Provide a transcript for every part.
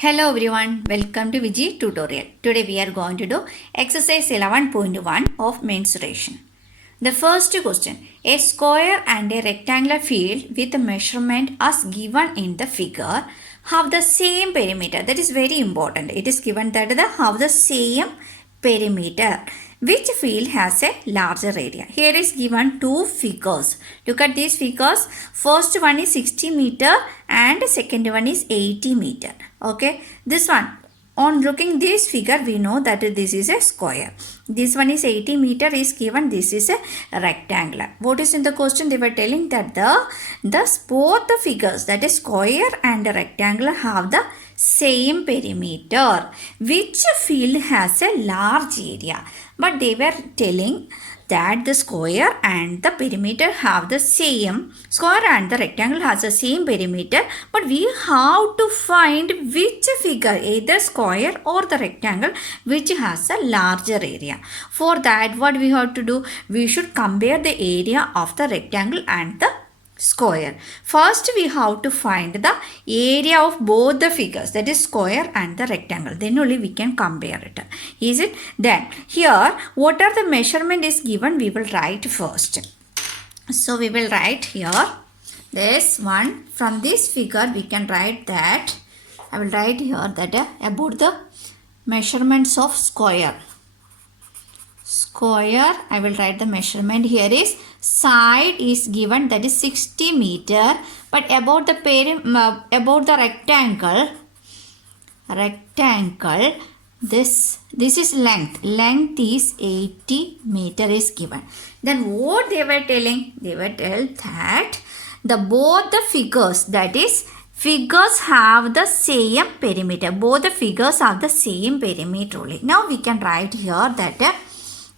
Hello everyone, welcome to Viji tutorial. Today we are going to do exercise 11.1 of mensuration. The first question, a square and a rectangular field with a measurement as given in the figure have the same perimeter. That is very important. It is given that they have the same perimeter. Which field has a larger area? Here is given two figures. Look at these figures. First one is 60 meter and second one is 80 meter. Okay. This one, on looking this figure, we know that this is a square. This one is 80 meter is given. This is a rectangular. What is in the question? They were telling that both the figures, that is square and rectangular, have the same perimeter. Which field has a large area? But they were telling that the square and the perimeter have the same, square and the rectangle has the same perimeter, but we have to find which figure, either square or the rectangle, which has a larger area. For that, what we have to do? We should compare the area of the rectangle and the square. First we have to find the area of both the figures, that is square and the rectangle. Then only we can compare it. Is it? Then here what are the measurement is given, we will write first. So we will write here this one. From this figure we can write that, I will write here that about the measurements of square. I will write the measurement. Here is side is given, that is 60 meter, but about the rectangle, this is length is 80 meter is given. Then what they were telling? They were telling that both the figures, that is figures have the same perimeter. Both the figures have the same perimeter only. Now we can write here that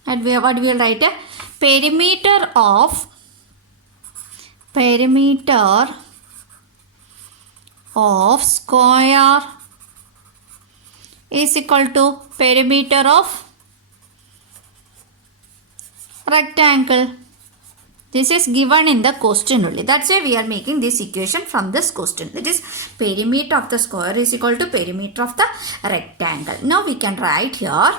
and what we will write? Perimeter of square is equal to perimeter of rectangle. This is given in the question only. That's why we are making this equation from this question. That is perimeter of the square is equal to perimeter of the rectangle. Now we can write here.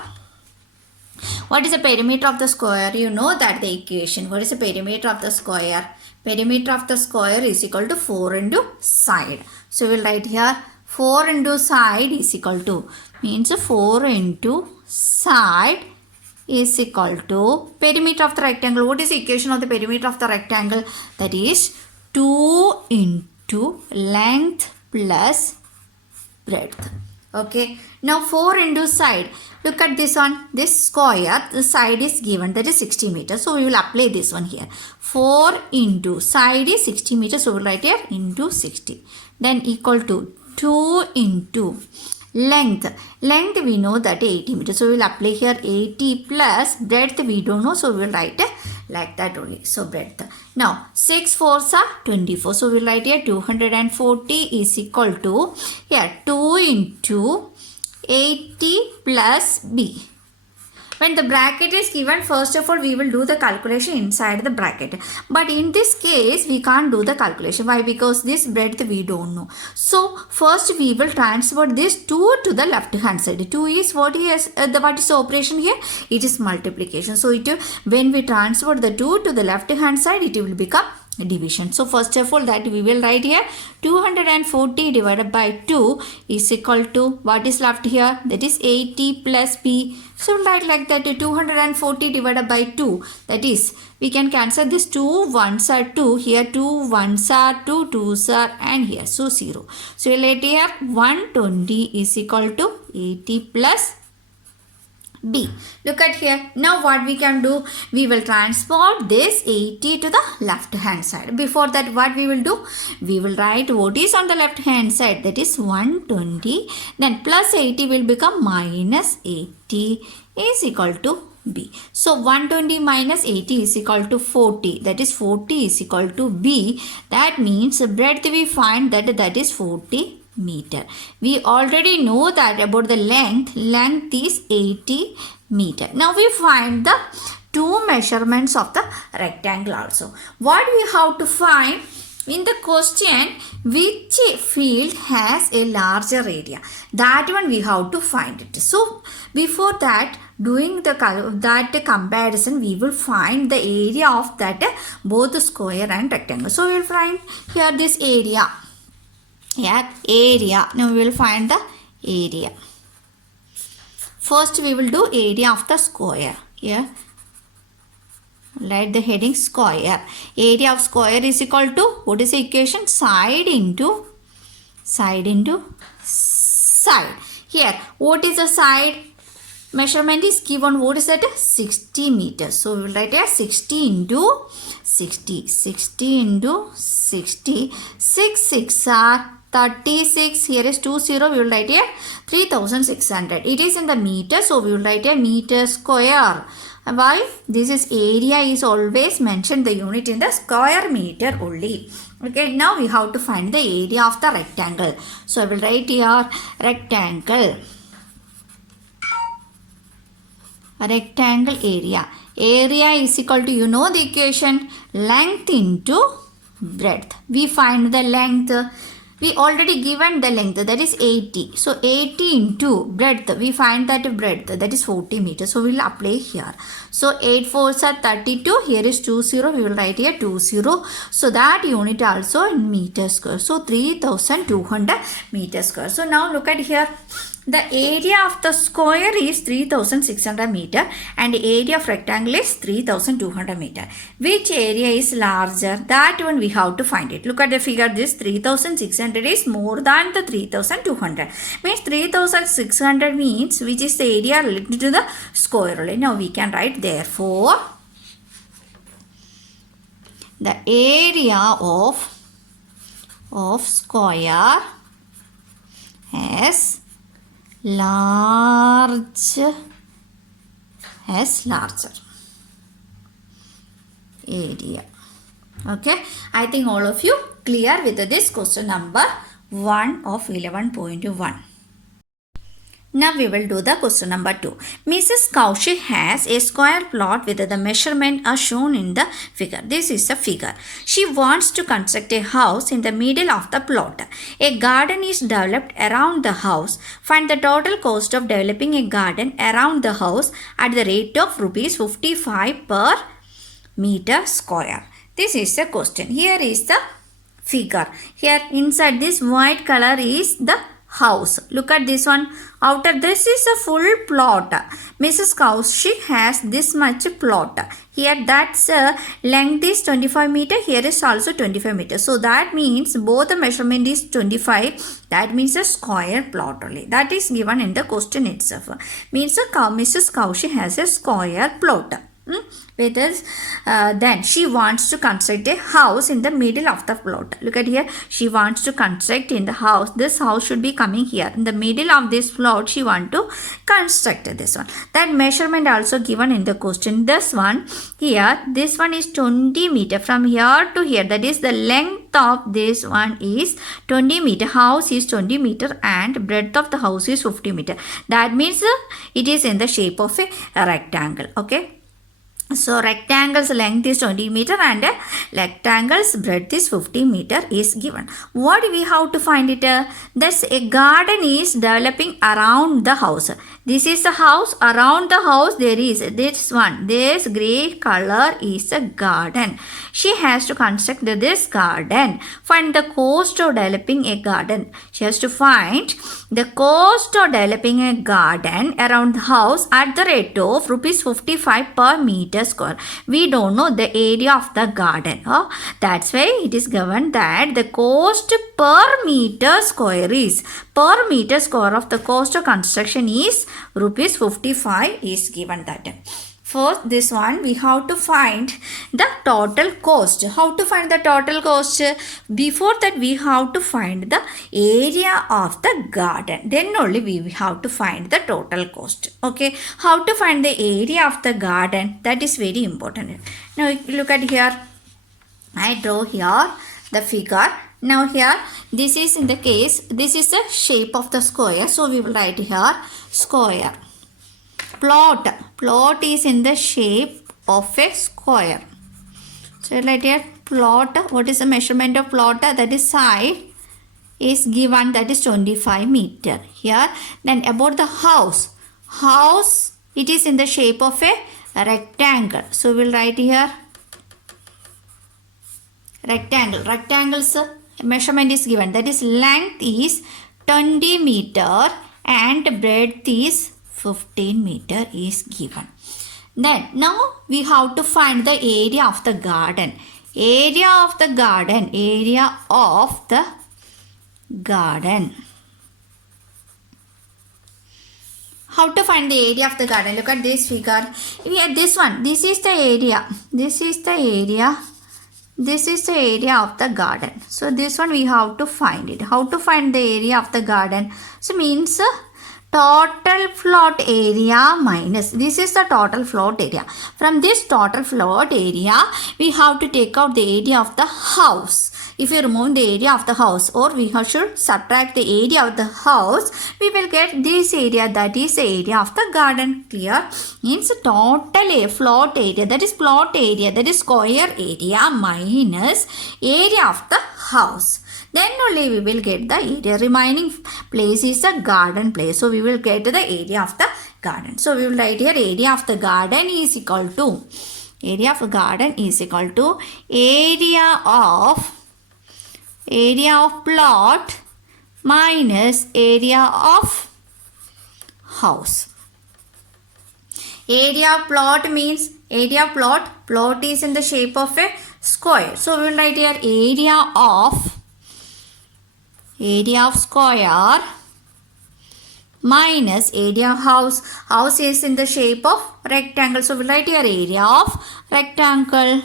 What is the perimeter of the square? You know that the equation. What is the perimeter of the square? Perimeter of the square is equal to 4 into side. So we will write here 4 into side is equal to, means 4 into side is equal to perimeter of the rectangle. What is the equation of the perimeter of the rectangle? That is 2 into length plus breadth. Okay. Now 4 into side. Look at this one. This square, the side is given, that is 60 meters. So we will apply this one here. 4 into side is 60 meters. So we will write here into 60. Then equal to 2 into length. Length we know that 80 meters. So we will apply here 80 plus breadth we don't know. So we will write like that only. So breadth. Now 6 4s are 24. So we will write here 240 is equal to here 2 into 80 plus b. When the bracket is given, first of all we will do the calculation inside the bracket. But in this case we can't do the calculation. Why? Because this breadth we don't know. So first we will transfer this 2 to the left hand side. 2 is what is what is the operation here? It is multiplication. So when we transfer the 2 to the left hand side, it will become division. So first of all that we will write here 240 divided by 2 is equal to, what is left here? That is 80 plus b. So write like that 240 divided by 2. That is, we can cancel this 2 ones are 2. Here 2 ones are 2 twos are, and here so 0. So we'll write here 120 is equal to 80 plus b. Look at here. Now what we can do? We will transport this 80 to the left hand side. Before that, what we will do? We will write what is on the left hand side. That is 120. Then plus 80 will become minus 80 is equal to b. So 120 minus 80 is equal to 40. That is 40 is equal to b. That means breadth we find that is 40 meter. We already know that about the length is 80 meter. Now we find the two measurements of the rectangle also. What we have to find? In the question, which field has a larger area? That one we have to find it. So before that, doing that comparison, we will find the area of that both square and rectangle. So we will find here this area. Here area. Now we will find the area. First we will do area of the square. Here write the heading square. Area of square is equal to, what is the equation? Side into side. Here, what is the side? Measurement is given. What is that? 60 meters. So we will write here 60 into 60. 60 into 60. 6 6 are 36. Here is 20. We will write here 3600. It is in the meter. So we will write here meter square. Why? This is area is always mentioned the unit in the square meter only. Okay, now we have to find the area of the rectangle. So I will write here rectangle. Rectangle area. Area is equal to, you know the equation, length into breadth. We find the length. We already given the length, that is 80. So 80 into breadth, we find that breadth, that is 40 meters. So we will apply here. So 8 4s are 32. Here is 20. We will write here 20. So that unit also in meter square. So 3200 meter square. So now look at here. The area of the square is 3600 meter and area of rectangle is 3200 meter. Which area is larger? That one we have to find it. Look at the figure. This 3600 is more than the 3200. Means 3600 means which is the area related to the square only. Now we can write therefore the area of square has larger area. Okay, I think all of you clear with this question number 1 of 11.1. Now we will do the question number 2. Mrs. Kaushik has a square plot with the measurement as shown in the figure. This is the figure. She wants to construct a house in the middle of the plot. A garden is developed around the house. Find the total cost of developing a garden around the house at the rate of rupees 55 per meter square. This is the question. Here is the figure. Here inside this white color is the house. Look at this one. Outer this is a full plot. Mrs. Kaushik has this much plot. Here that's length is 25 meter. Here is also 25 meter. So that means both the measurement is 25. That means a square plot only. That is given in the question itself. Means Mrs. Kaushik has a square plot. With this, then she wants to construct a house in the middle of the plot. Look at here. She wants to construct in the house. This house should be coming here. In the middle of this plot, she wants to construct this one. That measurement also given in the question. This one here, this one is 20 meter from here to here. That is the length of this one is 20 meter. House is 20 meter and breadth of the house is 50 meter. That means it is in the shape of a rectangle. Okay. So rectangle's length is 20 meter and rectangle's breadth is 50 meter is given. What we have to find it? That's a garden is developing around the house. This is the house. Around the house there is this one. This grey color is a garden. She has to construct this garden. Find the cost of developing a garden. She has to find the cost of developing a garden around the house at the rate of rupees 55 per meter square. We don't know the area of the garden. That's why it is given that the cost per meter square is of the cost of construction is rupees 55 is given that. For this one, we have to find the total cost. How to find the total cost? Before that, we have to find the area of the garden. Then only we have to find the total cost. Okay. How to find the area of the garden? That is very important. Now, look at here. I draw here the figure. Now here, this is in the case, this is the shape of the square. So, we will write here square. Plot is in the shape of a square. So, write here plot, what is the measurement of plot? That is side is given, that is 25 meter here. Then about the house, it is in the shape of a rectangle. So we'll write here rectangle's measurement is given, that is length is 20 meter and breadth is 15 meter is given. Then now we have to find the area of the garden. How to find the area of the garden? Look at this figure. We have this one. This is the area. This is the area of the garden. So this one we have to find it. How to find the area of the garden? So means total plot area minus, this is the total plot area. From this total plot area, we have to take out the area of the house. If you remove the area of the house, or we should subtract the area of the house, we will get this area, that is the area of the garden. Clear? Means total plot area, that is plot area, that is square area minus area of the house. Then only we will get the area. Remaining place is the garden place. So we will get the area of the garden. So we will write here area of the garden is equal to area of plot minus area of house. Area of plot means plot is in the shape of a square. So we will write here area of square minus area of house. House is in the shape of rectangle. So we will write here area of rectangle.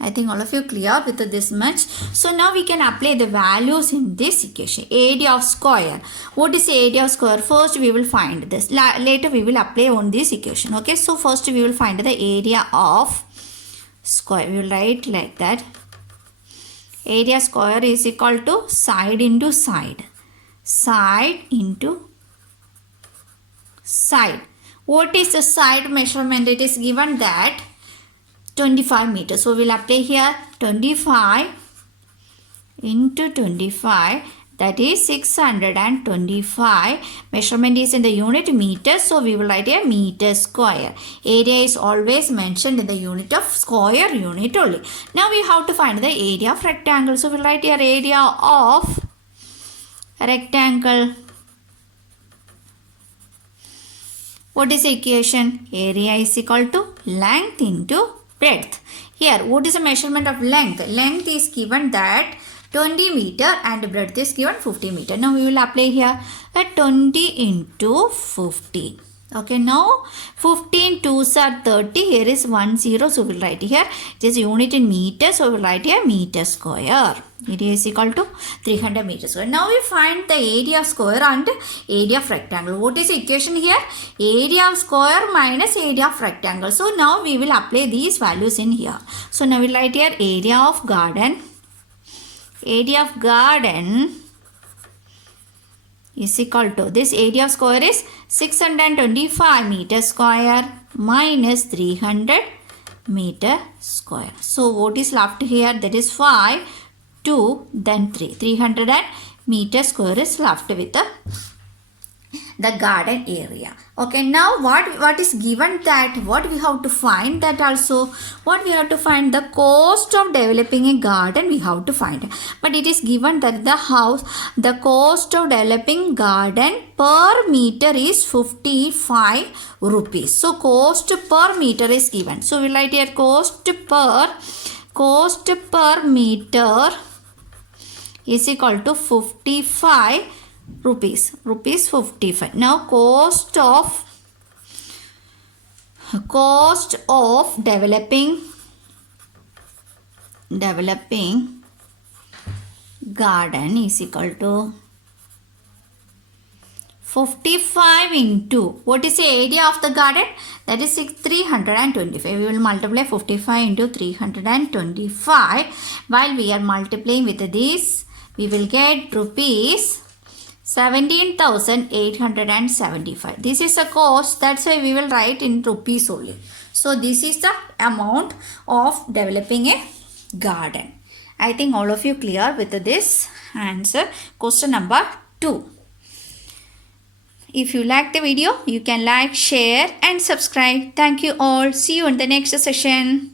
I think all of you clear with this much. So now we can apply the values in this equation. Area of square. What is area of square? First we will find this. Later we will apply on this equation. Okay. So first we will find the area of square. We will write like that. Area square is equal to side into side. What is the side measurement? It is given that 25 meters. So we will apply here 25 into 25, that is 625. Measurement is in the unit meters. So we will write here meter square. Area is always mentioned in the unit of square unit only. Now we have to find the area of rectangle. So we will write here area of rectangle. What is the equation? Area is equal to length into breadth. Here, what is the measurement of length? Length is given that 20 meter and breadth is given 50 meter. Now we will apply here a 20 into 15. Okay, now 15 2s are 30. Here is 10. So we will write here. It is unit in meters. So we will write here meter square. Area is equal to 300 meters square. Now we find the area of square and area of rectangle. What is the equation here? Area of square minus area of rectangle. So now we will apply these values in here. So now we will write here area of garden. Area of garden is equal to, this area of square is 625 meter square minus 300 meter square. So what is left here? That is 5, 2, then 3. 300 meter square is left with the garden area. Okay, now what is given, that what we have to find, that also what we have to find, the cost of developing a garden we have to find. But it is given that the cost of developing garden per meter is 55 rupees. So cost per meter is given. So we write here cost per meter is equal to 55 rupees 55. Now cost of developing garden is equal to 55 into, what is the area of the garden? That is 325. We will multiply 55 into 325. While we are multiplying with this, we will get rupees 17,875. This is a cost, that's why we will write in rupees only. So this is the amount of developing a garden. I think all of you clear with this answer. Question number 2. If you like the video, you can like, share and subscribe. Thank you all. See you in the next session.